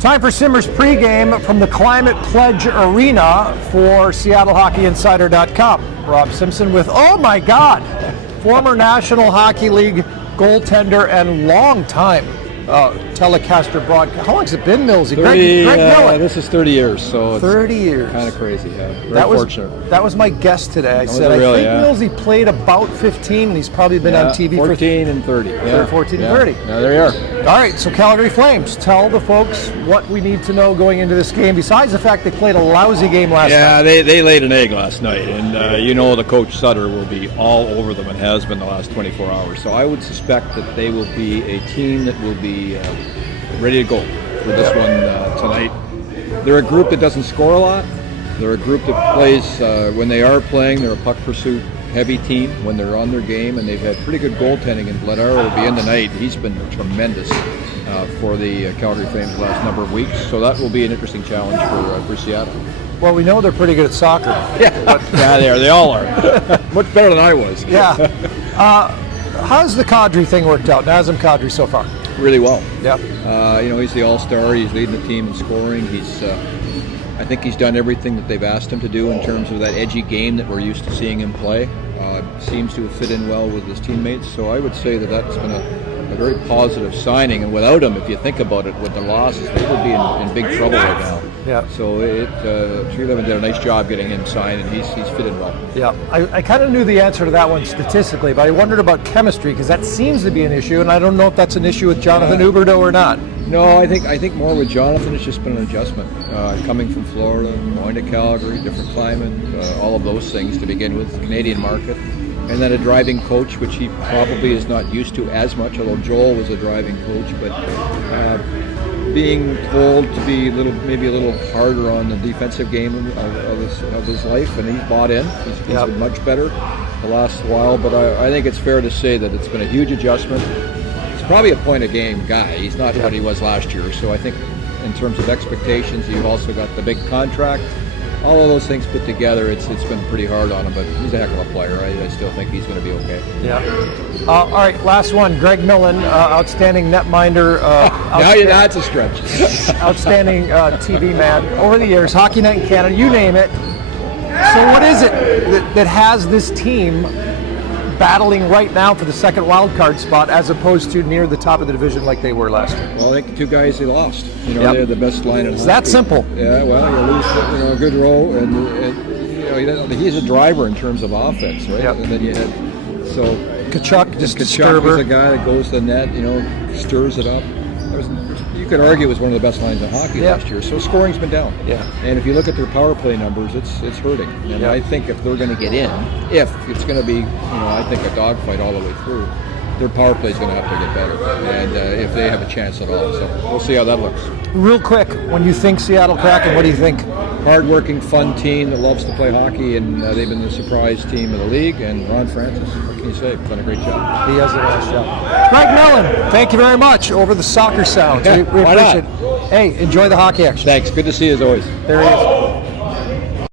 Time for Simmer's pregame from the Climate Pledge Arena for SeattleHockeyInsider.com. Rob Simpson with, oh my God, former National Hockey League goaltender and long-time telecaster broadcast. How long has it been, Millsy? 30, Greg Millen. This is 30 years, so it's 30 years. Kind of crazy. Yeah. Very fortunate. That was my guess today. I said, really, I think Millsy played about 15, and he's probably been on TV 14 and 30. Yeah. 14 and 30. Yeah, there you are. All right, so Calgary Flames, tell the folks what we need to know going into this game, besides the fact they played a lousy game last night. Yeah, they laid an egg last night, and the coach Sutter will be all over them and has been the last 24 hours. So I would suspect that they will be a team that will be ready to go for this one tonight. They're a group that doesn't score a lot. They're a group that plays, when they are playing, they're a puck pursuit heavy team when they're on their game, and they've had pretty good goaltending, and Vladar will be in tonight. He's been tremendous for the Calgary Flames the last number of weeks, so that will be an interesting challenge for Seattle. Well, we know they're pretty good at soccer. Yeah, they are. They all are. Much better than I was. Yeah. How's the Kadri thing worked out? Nazem Kadri so far? Really well. Yeah. He's the all-star. He's leading the team in scoring. I think he's done everything that they've asked him to do in terms of that edgy game that we're used to seeing him play. Seems to have fit in well with his teammates. So I would say that's been a very positive signing. And without him, if you think about it, with the losses, they would be in big trouble right now. Yeah. So 311 did a nice job getting him signed, and he's fit in well. Yeah. I kind of knew the answer to that one statistically, but I wondered about chemistry because that seems to be an issue, and I don't know if that's an issue with Jonathan Huberdeau or not. No, I think more with Jonathan, it's just been an adjustment. Coming from Florida, going to Calgary, different climate, all of those things to begin with, Canadian market. And then a driving coach, which he probably is not used to as much, although Joel was a driving coach. But being told to be maybe a little harder on the defensive game of his life, and he's bought in. He's been much better the last while. But I think it's fair to say that it's been a huge adjustment. Probably a point-a-game guy. He's not what he was last year. So I think in terms of expectations, you've also got the big contract. All of those things put together, it's been pretty hard on him, but he's a heck of a player. I still think he's going to be okay. Yeah. All right, last one. Greg Millen, outstanding netminder. That's a stretch. Outstanding TV man. Over the years, Hockey Night in Canada, you name it. So what is it that has this team battling right now for the second wild card spot as opposed to near the top of the division like they were last year? Well, I think the two guys they lost. They're the best line in hockey. It's that simple. Yeah, well, you lose a good row, and he's a driver in terms of offense, right? Yep. And then you had Kachuk, just Kachuk disturber. was a guy that goes to the net, stirs it up. You could argue it was one of the best lines in hockey last year. So scoring's been down. Yeah. And if you look at their power play numbers, it's hurting. And I think if they're going to get in, if it's going to be, I think a dogfight all the way through, their power play is going to have to get better. And if they have a chance at all, so we'll see how that looks. Real quick, when you think Seattle Kraken, what do you think? Hard-working, fun team that loves to play hockey, and they've been the surprise team of the league. And Ron Francis, what can you say? He's done a great job. He has a nice job. Greg Millen, thank you very much. Over the soccer sounds. We appreciate it. Hey, enjoy the hockey action. Thanks. Good to see you as always. There he is.